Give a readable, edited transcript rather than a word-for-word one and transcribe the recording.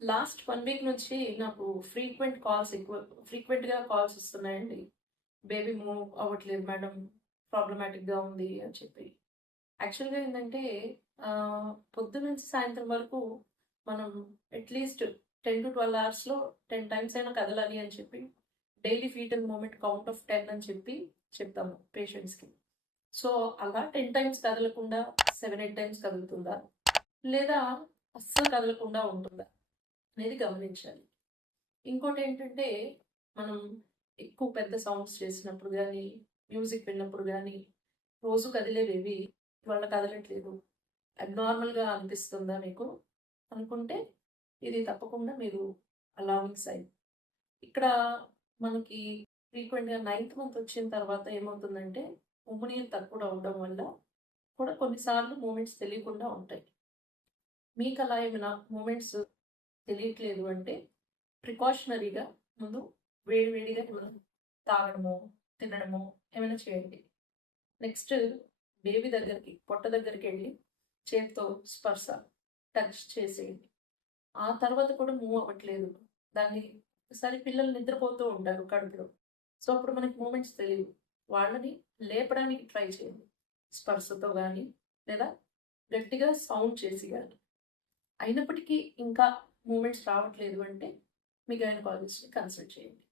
Last 1 week నుంచి నాకు ఫ్రీక్వెంట్‌గా కాల్స్ వస్తున్నాయండి. బేబీ మూవ్ అవ్వట్లేదు మేడం. ప్రాబ్లమాటిక్‌గా ఉంది అని చెప్పి. యాక్చువల్‌గా ఏంటంటే పొద్దున నుంచి సాయంత్రం వరకు మనం అట్‌లీస్ట్ 10-12 అవర్స్‌లో 10 టైమ్స్ అయినా కదలాలి అని చెప్పి daily feet and movement count of 10 అని చెప్పి చెప్తాము పేషెంట్స్‌కి. సో, అలా 10 టైమ్స్ కదలకుండా 7, 8 టైమ్స్ కదులుతుందా? లేదా అస్సలు కదలకుండా ఉంటుందా? అనేది గమనించాలి. ఇంకోటేంటంటే, మనం ఎక్కువ పెద్ద సౌండ్స్ చేసినప్పుడు గానీ, మ్యూజిక్ విన్నప్పుడు గానీ, రోజు కదిలే బేబీ ఇవాళ కదలట్లేదు. అబ్నార్మల్‌గా అనిపిస్తుందా మీకు? అనుకుంటే, ఇది తప్పకుండా మీరు అలార్మింగ్ సైన్. ఇక్కడ మనకి ఫ్రీక్వెంట్‌గా నైన్త్ మంత్ వచ్చిన తర్వాత ఏమవుతుందంటే, ఉమ్మనీరు తక్కువ అవ్వడం వల్ల కూడా కొన్నిసార్లు మూమెంట్స్ తెలియకుండా ఉంటాయి. మీకలా ఏమైనా మూమెంట్స్ తెలియట్లేదు అంటే ప్రికాషనరీగా ముందు వేడి వేడిగా ఏమైనా తాగడమో, తినడమో ఏమైనా చేయండి. నెక్స్ట్ బేబీ దగ్గరికి, పొట్ట దగ్గరికెళ్ళి చేత్తో స్పర్శ, టచ్ చేసేయండి. ఆ తర్వాత కూడా మూవ్ అవ్వట్లేదు. దాన్ని ఒకసారి పిల్లలు నిద్రపోతూ ఉంటారు కడుపులో. సో, అప్పుడు మనకి మూమెంట్స్ తెలీవు. వాళ్ళని లేపడానికి ట్రై చేయండి. స్పర్శతో గానీ, లేదా గట్టిగా సౌండ్ చేసి గానీ. అయినప్పటికీ ఇంకా మూమెంట్స్ రావట్లేదు అంటే మీ గైనకాలజిస్ట్‌ని కన్సల్ట్ చేయండి.